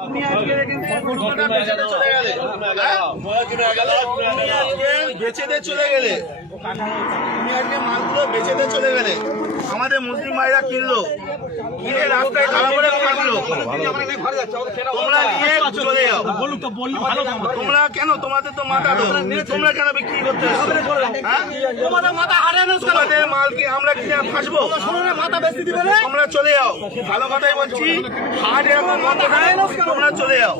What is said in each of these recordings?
তুমি আজকে কলকাতা বেচেতে চলে গেলে, বেচেতে চলে গেলে, তুমি আজকে মালগুলো বেচেতে চলে গেলে, আমাদের মুসলিম ভাইরা কিনলো, কিনে রাস্তায় খারাপ করে থাকলো, তোমরা নিয়ে চলে যাও। তোমরা কেন, তোমাদের তো মাথা তো, তোমরা কেন বিক্রি করতে তোমাদের মাথা হারে না, তোমাদের মাল কি আমরা কিনে ফাঁসবো? মাথা বেশি দিবে, তোমরা চলে যাও। ভালো কথাই বলছি, হাট এখন বন্ধ হয়, তোমরা চলে যাও।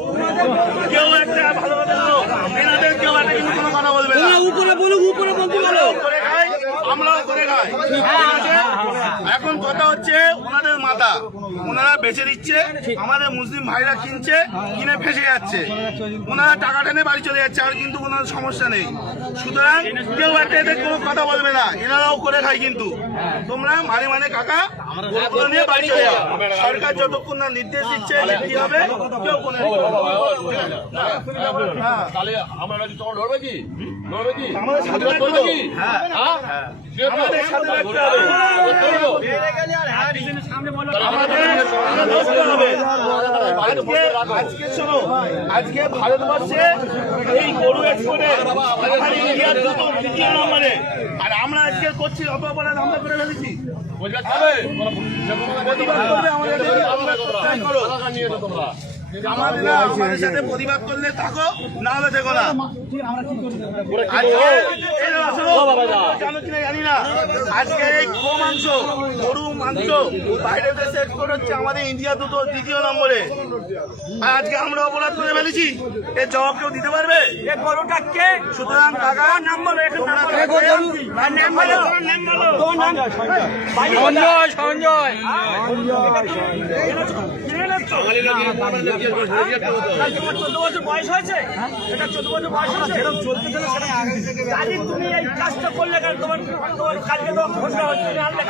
কেউ একটা ভালো কথা বলো, এনাদের কেউ একটা কিন্তু কোনো কথা বলবে না। উপরে বলুক, উপরে বলতে বলো, করে খাই, আমরাও করে খাই। এখন কথা হচ্ছে ওনাদের মাথা, ওনারা বেচে দিচ্ছে, আমাদের মুসলিম ভাইরা কিনছে, কিনে ফেসে যাচ্ছে, ওনারা টাকা টেনে বাড়ি চলে যাচ্ছে, আর কিন্তু কোনো সমস্যা নেই। সুতরাং কেউ একটা এদের কোনো কথা বলবে না, এনারাও করে খায়। কিন্তু তোমরা মানে কাকা নিয়ে বাড়ি চলে যাও। সরকার যতক্ষণ না নির্দেশ দিচ্ছে কি হবে, কেউ কোনো আজকে ভারতবর্ষে এই গরু এক্সপোর্টে ইন্ডিয়ার দ্বিতীয় নম্বরে, আর আমরা আজকে করছি অপরাধ আমরা করে ফেলেছি। আমাদের সাথে প্রতিবাদ করলে থাকো, না হলে দেখো না। জানি না, আজকে এই গো মাংস, গরু মাংস বাইরের দেশে এক্সপোর্ট হচ্ছে, আমাদের ইন্ডিয়া দ্বিতীয় নম্বরে। আর আজকে আমরা অপরাধ করে ফেলেছি, এর জবাব কেউ দিতে পারবে? সুতরাং কাকা নাম বলো, সঞ্জয় 14 বছর বয়স হয়েছে, এটা 14 বছর বয়স হয়েছে, তুমি এই কাজটা করলে কেন? তোমার কালকে তো ঘটনা হচ্ছে, আমরা